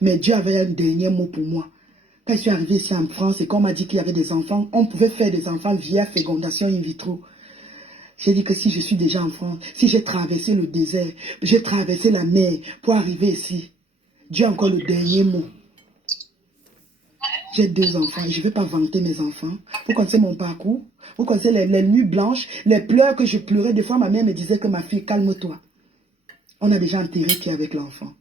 Mais Dieu avait un dernier mot pour moi. Quand je suis arrivée ici en France et qu'on m'a dit qu'il y avait des enfants, on pouvait faire des enfants via fécondation in vitro. J'ai dit que si je suis déjà en France, si j'ai traversé le désert, j'ai traversé la mer pour arriver ici, Dieu a encore le dernier mot. J'ai 2 enfants et je ne vais pas vanter mes enfants. Vous connaissez mon parcours? Vous connaissez les nuits blanches, les pleurs que je pleurais. Des fois, ma mère me disait que ma fille, calme-toi. On a déjà enterré qui avec l'enfant.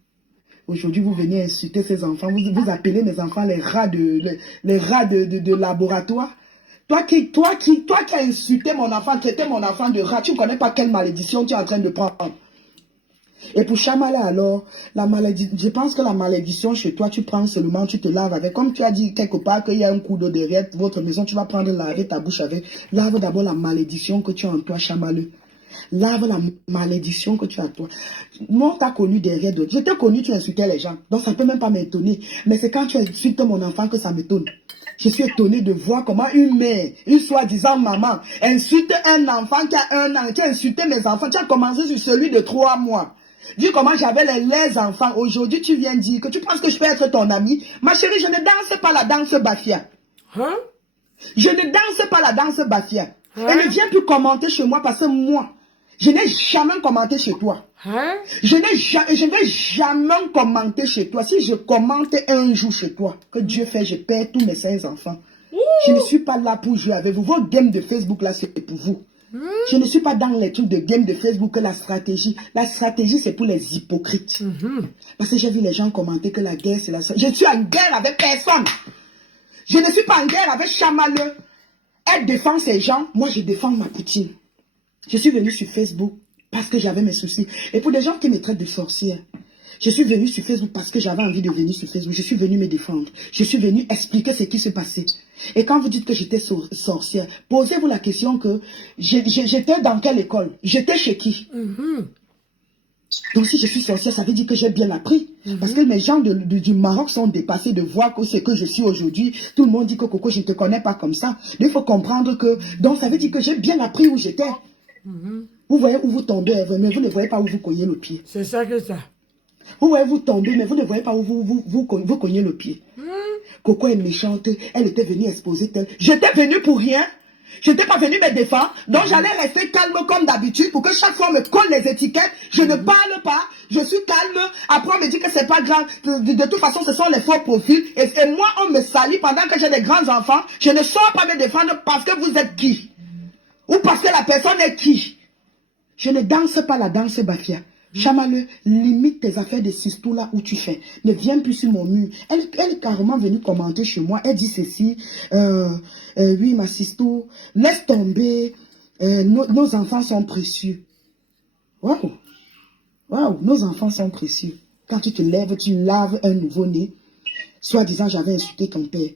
Aujourd'hui, vous venez insulter ces enfants. Vous appelez mes enfants les rats de laboratoire. Toi qui as insulté mon enfant, traité mon enfant de rat, tu ne connais pas quelle malédiction tu es en train de prendre. Et pour Chamala alors, la maladie, je pense que la malédiction chez toi, tu prends seulement, tu te laves avec. Comme tu as dit quelque part qu'il y a un coup d'eau derrière votre maison, tu vas prendre laver ta bouche avec. Lave d'abord la malédiction que tu as en toi, Chamaleux. Lave la malédiction que tu as en toi. Moi, on t'a connu derrière d'autres. Je t'ai connu, tu insultais les gens. Donc ça ne peut même pas m'étonner. Mais c'est quand tu insultes mon enfant que ça m'étonne. Je suis étonnée de voir comment une mère, une soi-disant maman, insulte un enfant qui a 1 an. Tu as insulté mes enfants. Tu as commencé sur celui de 3 mois. Dis comment j'avais les enfants. Aujourd'hui, tu viens dire que tu penses que je peux être ton ami. Ma chérie, je ne danse pas la danse Bafia. Hein? Je ne danse pas la danse Bafia. Hein? Et ne viens plus commenter chez moi parce que moi, je n'ai jamais commenté chez toi. Hein? Je ne vais jamais commenter chez toi. Si je commente un jour chez toi, que Dieu fait, je perds tous mes 5 enfants. Je ne suis pas là pour jouer avec vous. Vos games de Facebook, là, c'est pour vous. Je ne suis pas dans les trucs de game de Facebook que la stratégie. La stratégie, c'est pour les hypocrites. Parce que j'ai vu les gens commenter que la guerre, c'est la... Je suis en guerre avec personne. Je ne suis pas en guerre avec Chamaleux. Elle défend ses gens. Moi, je défends ma Poutine. Je suis venue sur Facebook parce que j'avais mes soucis. Et pour des gens qui me traitent de sorcière, je suis venue sur Facebook parce que j'avais envie de venir sur Facebook. Je suis venue me défendre. Je suis venue expliquer ce qui se passait. Et quand vous dites que j'étais sorcière, posez-vous la question que j'étais dans quelle école? J'étais chez qui? Donc si je suis sorcière, ça veut dire que j'ai bien appris. Parce que mes gens du Maroc sont dépassés de voir que ce que je suis aujourd'hui. Tout le monde dit que Coco, je ne te connais pas comme ça. Mais il faut comprendre que... Donc ça veut dire que j'ai bien appris où j'étais. Vous voyez où vous tombez, mais vous ne voyez pas où vous cognez le pied. C'est ça que ça. Vous voyez vous tombez, mais vous ne voyez pas où vous cognez le pied. Coco est méchante, elle était venue exposer tel. J'étais venue pour rien. Je n'étais pas venue me défendre. Donc j'allais rester calme comme d'habitude pour que chaque fois on me colle les étiquettes. Je ne parle pas. Je suis calme. Après on me dit que c'est pas grave. De toute façon ce sont les faux profils. Et moi on me salit pendant que j'ai des grands enfants. Je ne sors pas me défendre parce que vous êtes qui? Ou parce que la personne est qui? Je ne danse pas la danse Bafia. Chamaleux, limite tes affaires de Sistou là où tu fais. Ne viens plus sur mon mur. Elle est carrément venue commenter chez moi. Elle dit ceci. Oui, ma Sistou, laisse tomber. Nos enfants sont précieux. Waouh. Waouh, nos enfants sont précieux. Quand tu te lèves, tu laves un nouveau-né. Soi-disant, j'avais insulté ton père.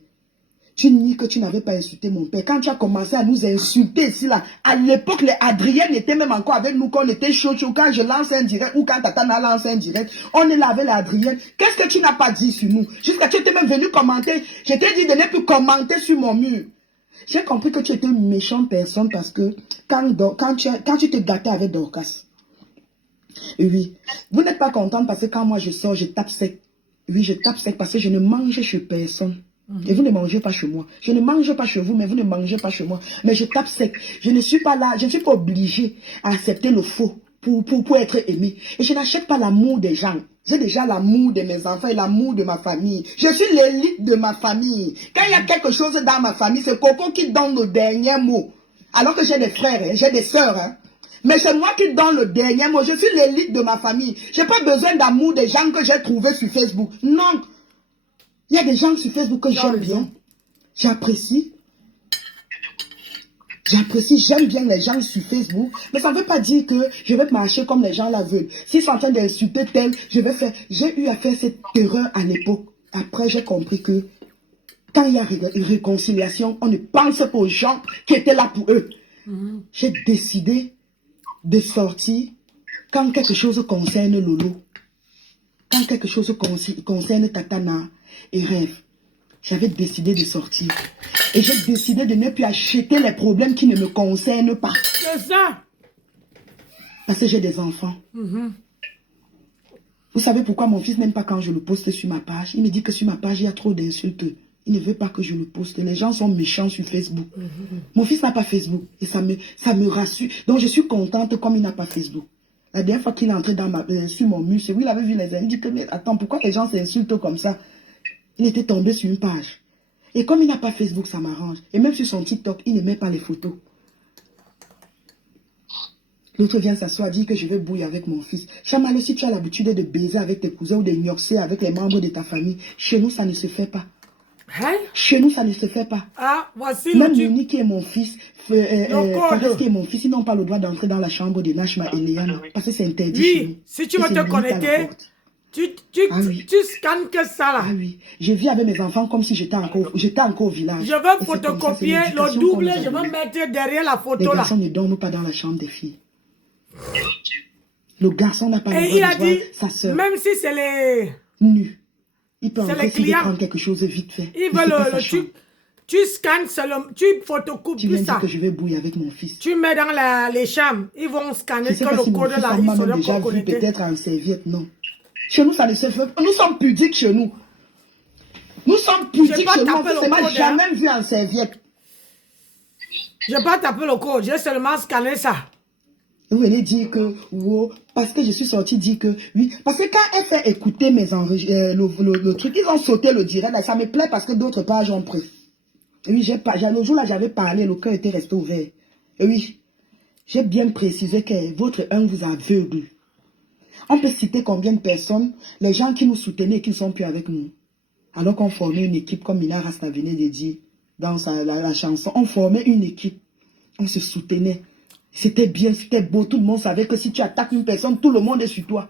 Tu nies que tu n'avais pas insulté mon père. Quand tu as commencé à nous insulter ici, là, à l'époque, les Adriennes étaient même encore avec nous, quand on était chaud, quand je lance un direct, ou quand Tatana lance un direct, on est là avec les Adriennes. Qu'est-ce que tu n'as pas dit sur nous? Jusqu'à tu étais même venu commenter. Je t'ai dit de ne plus commenter sur mon mur. J'ai compris que tu étais une méchante personne parce que quand tu te gâtais avec Dorcas. Oui. Vous n'êtes pas contente parce que quand moi je sors, je tape sec. Oui, je tape sec parce que je ne mange chez personne. Et vous ne mangez pas chez moi. Je ne mange pas chez vous, mais vous ne mangez pas chez moi. Mais je tape sec. Je ne suis pas là, je ne suis pas obligée à accepter le faux pour être aimé. Et je n'achète pas l'amour des gens. J'ai déjà l'amour de mes enfants et l'amour de ma famille. Je suis l'élite de ma famille. Quand il y a quelque chose dans ma famille, c'est Coco qui donne le dernier mot. Alors que j'ai des frères, hein, j'ai des sœurs. Hein. Mais c'est moi qui donne le dernier mot. Je suis l'élite de ma famille. Je n'ai pas besoin d'amour des gens que j'ai trouvés sur Facebook. Non. Il y a des gens sur Facebook que j'aime bien. J'apprécie. J'apprécie, j'aime bien les gens sur Facebook. Mais ça ne veut pas dire que je vais marcher comme les gens la veulent. S'ils sont en train d'insulter tel, je vais faire... J'ai eu à faire cette erreur à l'époque. Après, j'ai compris que quand il y a une réconciliation, on ne pense pas aux gens qui étaient là pour eux. J'ai décidé de sortir quand quelque chose concerne Lolo. Quand quelque chose concerne Tatana et Rêve. J'avais décidé de sortir. Et j'ai décidé de ne plus acheter les problèmes qui ne me concernent pas. C'est ça. Parce que j'ai des enfants. Vous savez pourquoi mon fils n'aime pas quand je le poste sur ma page? Il me dit que sur ma page, il y a trop d'insultes. Il ne veut pas que je le poste. Les gens sont méchants sur Facebook. Mon fils n'a pas Facebook. Et ça me rassure. Donc, je suis contente comme il n'a pas Facebook. La dernière fois qu'il est entré sur mon mur, c'est où il avait vu les gens. Il dit que, mais attends, pourquoi les gens s'insultent comme ça? Il était tombé sur une page. Et comme il n'a pas Facebook, ça m'arrange. Et même sur son TikTok, il ne met pas les photos. L'autre vient s'asseoir, dit que je vais bouillir avec mon fils. Chamal, si tu as l'habitude de baiser avec tes cousins ou de gnoxer avec les membres de ta famille, chez nous, ça ne se fait pas. Hein? Chez nous, ça ne se fait pas. Ah, voici Même le truc. Monique qui est mon fils, Fares qui est mon fils, ils n'ont pas le droit d'entrer dans la chambre de Nashma et Léana. Parce que c'est interdit chez nous. Oui, si tu Et veux c'est te limite à la connecter, porte. Oui. tu scannes que ça là. Ah oui, je vis avec mes enfants comme si j'étais encore au village. Je veux photocopier le double, je veux mettre derrière la Les photo là. garçons ne dorment pas dans la chambre des filles. Le garçon n'a pas le Et droit il a de voir dit, sa soeur même si c'est les... nue. Il peut c'est entrer les s'il veut clients. prendre quelque chose vite fait. Ils Mais c'est pas veulent sa chambre. tu scannes seulement, tu Tu viens photocopies dire ça. que je vais bouillir avec mon fils. Tu mets dans les chambres, ils vont scanner Je sais que pas le si mon code fils là, a ils moi-même seront déjà vu connectés. peut-être en serviette, non. Chez nous, ça ne se fait pas. Nous sommes pudiques chez nous. Nous sommes pudiques pas chez nous. Mon tapé fils le ne m'a code, jamais vu en serviette. Je n'ai pas tapé le code, j'ai seulement scanné ça. Vous venez dire que, wow, parce que je suis sortie dire que, oui, parce que quand elle fait écouter mes le truc, ils ont sauté le direct, là, ça me plaît parce que d'autres pages ont pris. Et oui, le jour là, j'avais parlé, le cœur était resté ouvert. Et oui, j'ai bien précisé que votre vous aveugle. On peut citer combien de personnes, les gens qui nous soutenaient et qui ne sont plus avec nous. Alors qu'on formait une équipe, comme Mina Rasta venait de dire dans la chanson, on formait une équipe, on se soutenait. C'était bien, c'était beau, tout le monde savait que si tu attaques une personne, tout le monde est sur toi.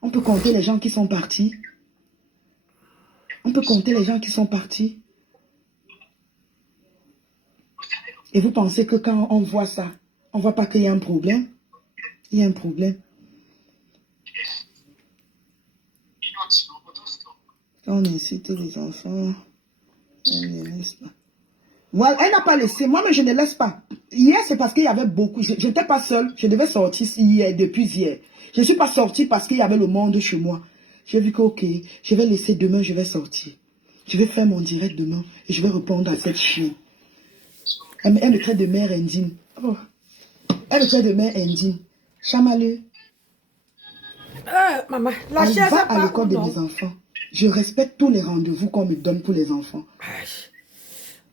On peut compter les gens qui sont partis. On peut compter les gens qui sont partis. Et vous pensez que quand on voit ça, on ne voit pas qu'il y a un problème? Il y a un problème. On incite les enfants, on ne laisse pas. Voilà, elle n'a pas laissé. Moi, mais je ne laisse pas. Hier, c'est parce qu'il y avait beaucoup. Je n'étais pas seule. Je devais sortir hier, depuis hier. Je ne suis pas sortie parce qu'il y avait le monde chez moi. J'ai vu que, ok, je vais laisser demain, je vais sortir. Je vais faire mon direct demain et je vais répondre à cette chienne. Elle me traite de mère indigne. Oh. Elle me traite de mère indigne. Chamaleux. Maman, la Elle chaise va est à pas l'école de mes enfants. Je respecte tous les rendez-vous qu'on me donne pour les enfants.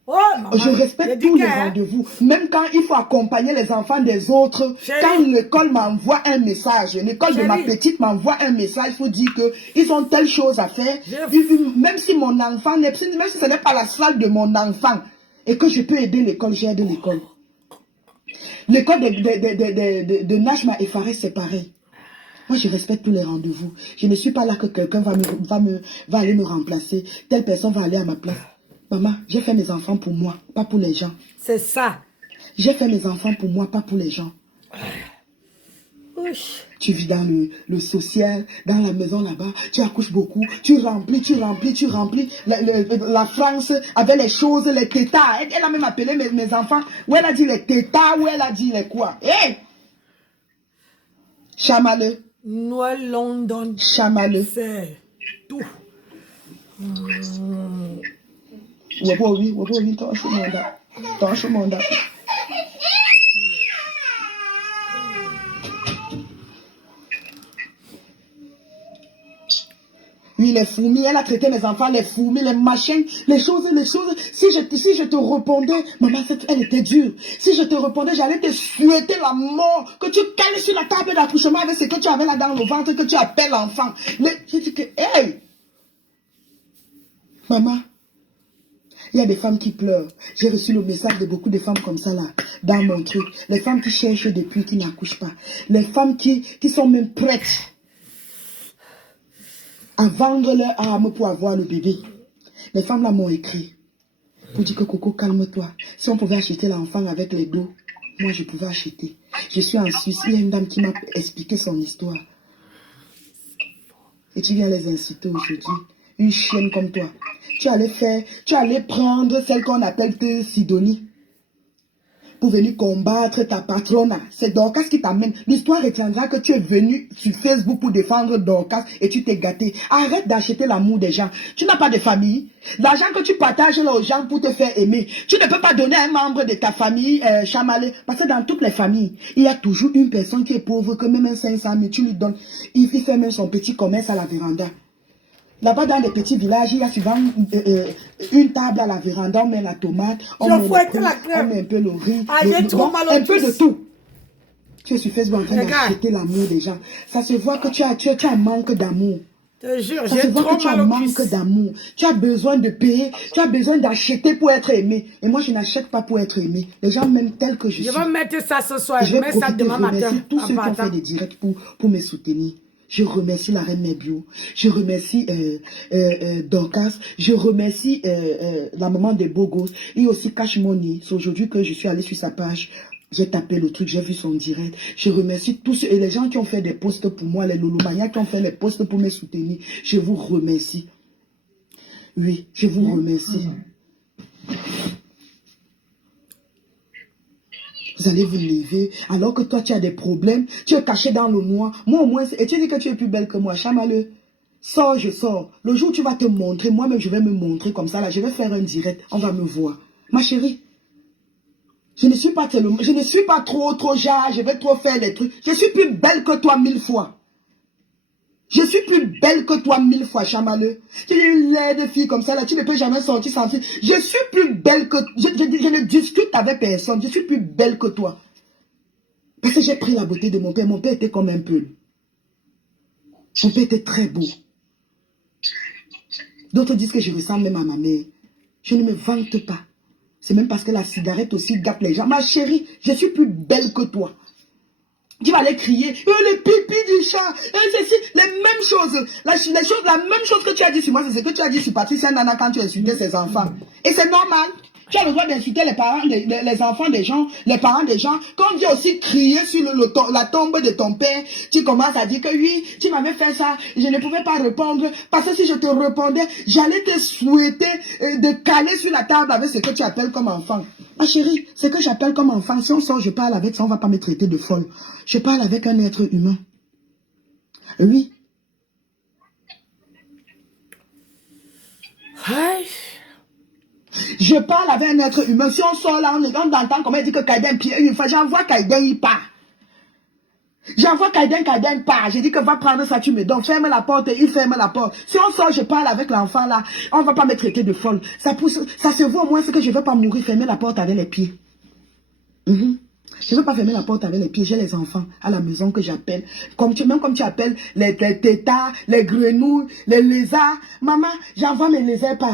Oh, maman, Je respecte tous les rendez-vous. Même quand il faut accompagner les enfants des autres, Chérie. quand l'école m'envoie un message, l'école de ma Chérie. petite m'envoie un message, il faut dire qu'ils ont telle chose à faire. Même si mon enfant, même si ce n'est pas la salle de mon enfant, et que je peux aider l'école, j'aide l'école. L'école de Nashma et Fares, c'est pareil. Moi, je respecte tous les rendez-vous. Je ne suis pas là que quelqu'un va aller me remplacer. Telle personne va aller à ma place. Maman, j'ai fait mes enfants pour moi, pas pour les gens. C'est ça. J'ai fait mes enfants pour moi, pas pour les gens. Ouch. Tu vis dans le social, dans la maison là-bas, tu accouches beaucoup, tu remplis. La France avait les choses, les tétas. Elle a même appelé mes enfants, où elle a dit les tétas, où elle a dit les quoi. Hé! Chamaleux. Noël London. Chamaleux. C'est tout. Oui, ton chemin. Oui, les fourmis, elle a traité mes enfants, les fourmis, les machins, les choses. Si je te répondais, maman, elle était dure. Si je te répondais, j'allais te souhaiter la mort, que tu cales sur la table d'accouchement avec ce que tu avais là dans le ventre, que tu appelles l'enfant. J'ai dit que, hey! Maman, il y a des femmes qui pleurent. J'ai reçu le message de beaucoup de femmes comme ça là, dans mon truc. Les femmes qui cherchent depuis, qui n'accouchent pas. Les femmes qui sont même prêtes à vendre leur âme pour avoir le bébé. Les femmes là m'ont écrit pour dire que Coco, calme-toi. Si on pouvait acheter l'enfant avec les dos, moi je pouvais acheter. Je suis en Suisse, il y a une dame qui m'a expliqué son histoire. Et tu viens les inciter aujourd'hui. Une chienne comme toi. Tu allais prendre celle qu'on appelle Sidonie. pour venir combattre ta patronne. C'est Dorcas qui t'amène. L'histoire retiendra que tu es venu sur Facebook pour défendre Dorcas et tu t'es gâté. Arrête d'acheter l'amour des gens. Tu n'as pas de famille. L'argent que tu partages là aux gens pour te faire aimer, tu ne peux pas donner à un membre de ta famille chamalé. Parce que dans toutes les familles, il y a toujours une personne qui est pauvre, que même un 500 000, tu lui donnes. Il fait même son petit commerce à la véranda. Là-bas, dans les petits villages, il y a souvent une table à la véranda, on met la tomate, on met un peu le riz, un peu de tout. Tu es sur Facebook en train d'acheter l'amour des gens. Ça se voit que tu as un manque d'amour. Je te jure, ça se voit que tu as un manque d'amour. Tu as besoin de payer, tu as besoin d'acheter pour être aimé. Et moi, je n'achète pas pour être aimé. Les gens m'aiment tel que je suis. Je vais mettre ça ce soir, je vais mettre ça demain matin. Tous ceux qui ont fait des directs pour me soutenir. Je remercie la reine Mebio, je remercie Dorcas, je remercie la maman des beaux gosses et aussi Cash Money. C'est aujourd'hui que je suis allée sur sa page, j'ai tapé le truc, j'ai vu son direct. Je remercie tous ceux et les gens qui ont fait des posts pour moi, les Lolomania qui ont fait les posts pour me soutenir. Je vous remercie. Oui, je vous remercie. Vous allez vous lever, alors que toi tu as des problèmes, tu es caché dans le noir. Moi au moins, et tu dis que tu es plus belle que moi, chamaleux. Sors, je sors. Le jour où tu vas te montrer, moi-même je vais me montrer comme ça, là, je vais faire un direct, on va me voir. Ma chérie, je ne suis pas trop genre, je vais trop faire des trucs. Je suis plus belle que toi 1000 fois. Je suis plus belle que toi 1000 fois, chamaleux. Tu es une laide fille comme ça, là, tu ne peux jamais sortir sans fille. Je suis plus belle que... Je ne discute avec personne. Je suis plus belle que toi. Parce que j'ai pris la beauté de mon père. Mon père était comme un peul. Mon père était très beau. D'autres disent que je ressemble même à ma mère. Je ne me vante pas. C'est même parce que la cigarette aussi gâte les gens. Ma chérie, je suis plus belle que toi. Tu vas aller crier, le pipi du chat, ceci, les mêmes choses. La même chose que tu as dit sur moi, c'est ce que tu as dit sur Patricia Nana quand tu insultais ses enfants. Et c'est normal. Tu as le droit d'insulter les parents, les enfants des gens, les parents des gens. Quand on dit aussi crier sur la tombe de ton père, tu commences à dire que oui, tu m'avais fait ça, je ne pouvais pas répondre. Parce que si je te répondais, j'allais te souhaiter de caler sur la table avec ce que tu appelles comme enfant. Ma chérie, ce que j'appelle comme enfant, si on sort, je parle avec ça, on ne va pas me traiter de folle. Je parle avec un être humain. Oui. Hey. Je parle avec un être humain. Si on sort là, on entend comment il dit que Kaiden pied une fois. J'envoie Kaiden, il part. J'envoie Kaiden part. J'ai dit que va prendre ça, tu me donnes. Ferme la porte et il ferme la porte. Si on sort, je parle avec l'enfant là. On ne va pas me traiter de folle. Ça se voit au moins ce que je ne veux pas mourir. Fermer la porte avec les pieds. Je ne veux pas fermer la porte avec les pieds. J'ai les enfants à la maison que j'appelle. Même comme tu appelles les tétards, les grenouilles, les lézards. Maman, j'envoie mes lézards par